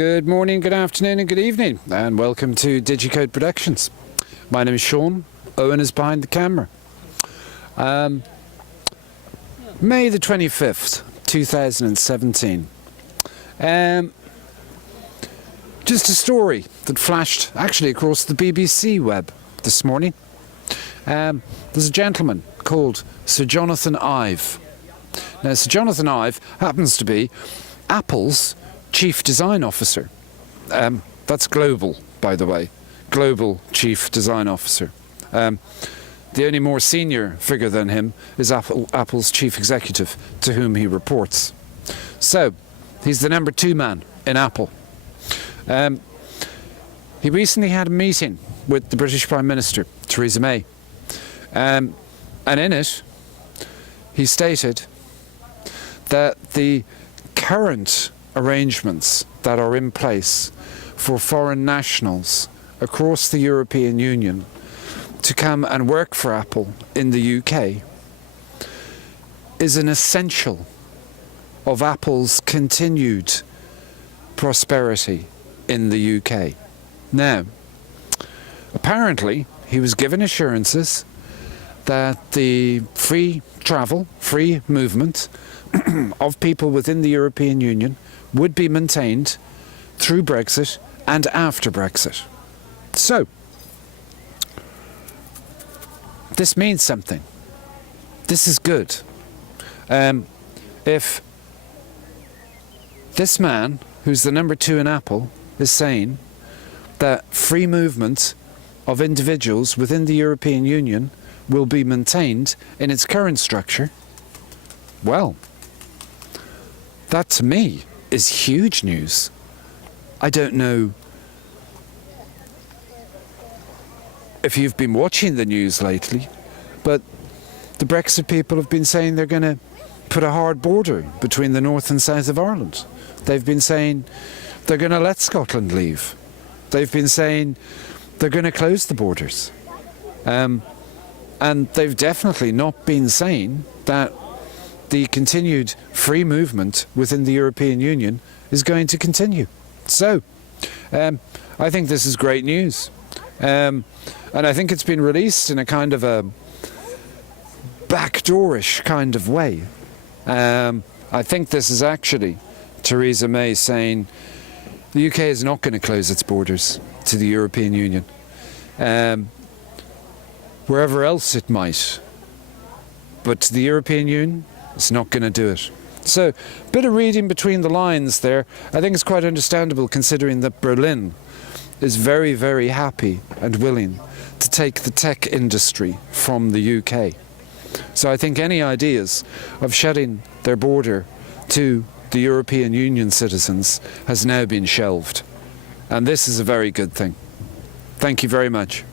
Good morning, good afternoon and good evening, and welcome to DigiCode Productions. My name is Sean. Owen is behind the camera. May the 25th, 2017. Just a story that flashed actually across the BBC web this morning. There's a gentleman called Sir Jonathan Ive. Now, Sir Jonathan Ive happens to be Apple's Chief Design Officer. That's global, by the way. Global Chief Design Officer. The only more senior figure than him is Apple's Chief Executive, to whom he reports. So, he's the number 2 man in Apple. He recently had a meeting with the British Prime Minister, Theresa May. And in it, he stated that the current arrangements that are in place for foreign nationals across the European Union to come and work for Apple in the UK is an essential of Apple's continued prosperity in the UK. Now, apparently, he was given assurances that the free travel, free movement of people within the European Union would be maintained through Brexit and after Brexit. So, this means something. This is good. If this man, who's the number 2 in Apple, is saying that free movement of individuals within the European Union will be maintained in its current structure, well, that to me is huge news. I don't know if you've been watching the news lately, but the Brexit people have been saying they're going to put a hard border between the north and south of Ireland. They've been saying they're going to let Scotland leave. They've been saying they're going to close the borders. And they've definitely not been saying that the continued free movement within the European Union is going to continue. So, I think this is great news. And I think it's been released in a kind of a backdoorish kind of way. I think this is actually Theresa May saying the UK is not going to close its borders to the European Union. Wherever else it might. But to the European Union, it's not going to do it. So, a bit of reading between the lines there. I think it's quite understandable considering that Berlin is very, very happy and willing to take the tech industry from the UK. So I think any ideas of shutting their border to the European Union citizens has now been shelved. And this is a very good thing. Thank you very much.